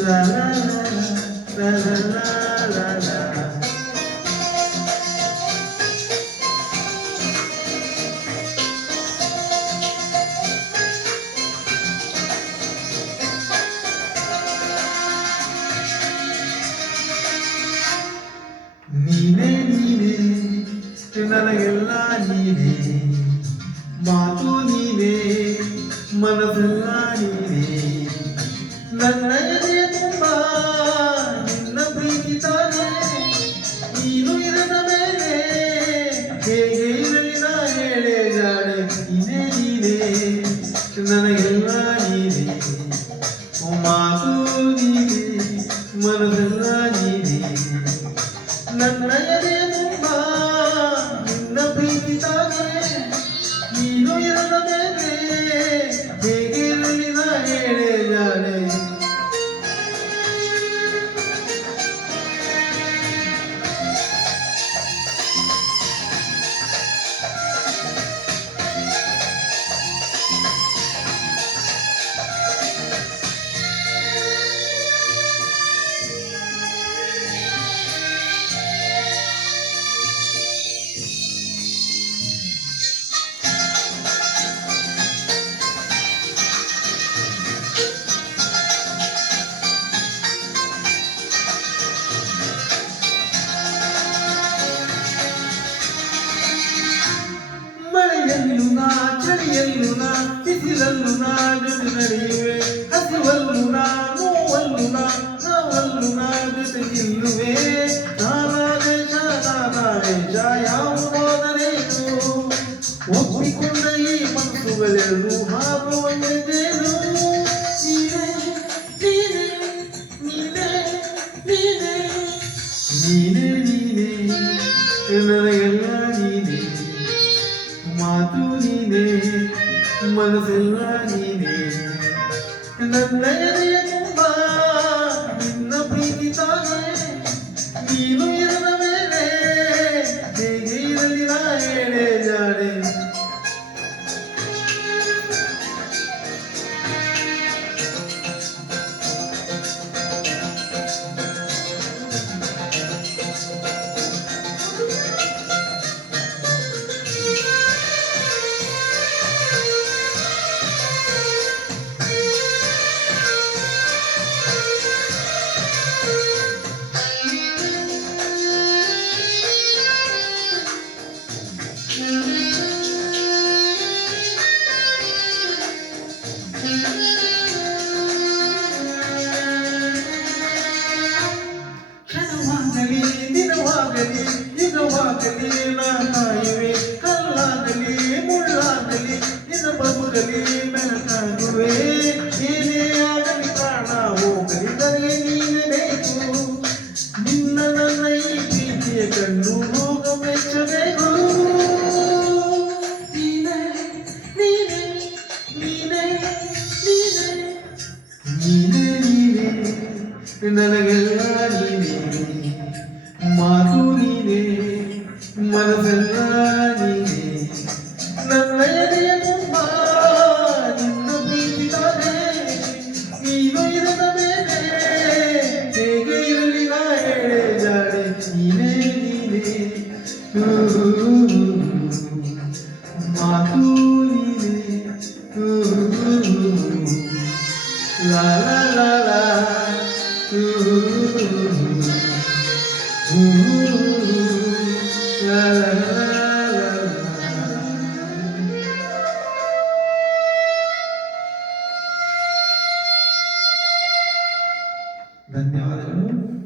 La la la la la la la. ನೀನೇ ನೀನೇ ನನಗೆಲ್ಲ ನೀನೇ, ಮಾತು ನೀನೇ ಮನಸ್ಸೆಲ್ಲ ನೀನೇ, ನನ್ನ ಎದೆಯ ತುಂಬ ನಿನ್ನ ಪ್ರೀತಿ ತಾನೇ, ನೀನು ಇರದ ಮೇಲೆ ಹೇಗೆ ಇರಲಿ ನಾ ಹೇಳೆ ಜಾಣೆ, ನೀನೇ ನೀನೇ ನನಗೆಲ್ಲ ನೀನೇ, ಮಾತು ನೀನೇ ಮನಸ್ಸೆಲ್ಲ ನೀನೇ, ನನ್ನ ಎದೆಯ ತುಂಬ ನಿನ್ನ ಪ್ರೀತಿ ತಾನೇ, ನೀನು ಇರದ ಮೇಲೆ ಹೇಗೆ ಇರಲಿ ನಾ ಹೇಳೆ ಜಾಣೆ. ಮಳೆಯಲ್ಲೂ ನಾ ಚಳಿಯಲ್ಲೂ ನಾ ಬಿಸಿಲಲ್ಲೂ ನಾ ಜೊತೆ ನಡೆಯುವೆ, ಹಸಿವಲ್ಲೂ ನಾ ನೋವಲ್ಲೂ ನಾ ನಾವಲ್ಲೂ ನಾ ಜೊತೆ ನಿಲ್ಲುವೆ, ನಾನಾದೇಶ ನಾನಾವೇಶ ಯಾವುದಾದರೇನು, ಒಪ್ಪಿಕೊಂಡ ಈ ಮನಸ್ಸುಗಳೆರಡು ಹಾರುವಂತೆದೇನು, ನೀನೇ ನೀನೇ ನೀನೇ ನೀನೇ ನೀನೇ ನೀನೇ ನನಗೆಲ್ಲ ನೀನೇ, ಮಾತು ನೀನೇ ಮನಸ್ಸೆಲ್ಲ ನೀನೇ, ನನ್ನ ಎದೆಯ ತುಂಬ ನಿನ್ನ ಪ್ರೀತಿ ತಾನೇ, ನೀನು ಇರದ ಮೇಲೆ ಹೇಗೆ ಇರಲಿ ನಾ ಹೇಳೆ ಜಾಣೆ. ಕ್ಷಣವಾಗಲಿ ದಿನವಾಗಲಿ ಯುಗವಾಗಲಿ ನಾ ಕಾಯುವೆ, ಕಲ್ಲಾಗಲಿ ಮುಳ್ಳಾಗಲಿ ನಿನ್ನ ಬದುಕಲಿ ಬೆಳಕಾಗುವೆ, ಏನೇ ಆಗಲಿ ಪ್ರಾಣ ಹೋಗಲಿ ನನಗೆ ನೀನೇ ಬೇಕು, ನಿನ್ನ ನನ್ನ ಈ ಪ್ರೀತಿಯ ಕಣ್ಣು ಹೋಗ ಮೆಚ್ಚಬೇಕು, ನೀನೇ ನೀನೇ ನೀನೇ ನೀನೇ ನೀನೇ ನೀನೇ ನನಗೆಲ್ಲ ನೀನೇ, ಮಾತು ನೀನೇ ಮನಸ್ಸೆಲ್ಲ ನೀನೇ, ನನ್ನ ಎದೆಯ ತುಂಬ ನಿನ್ನ ಪ್ರೀತಿ ತಾನೇ, ನೀನು ಇರದ ಮೇಲೆ ಹೇಗೆ ಇರಲಿ ನಾ ಹೇಳೆ ಜಾಣೆ, ನೀನೇ ನೀನೇ ಮಾತು ನೀನೇ ಲಾ ಲಾ ಲಾ ಲಾ la la la la. ಧನ್ಯವಾದಗಳು.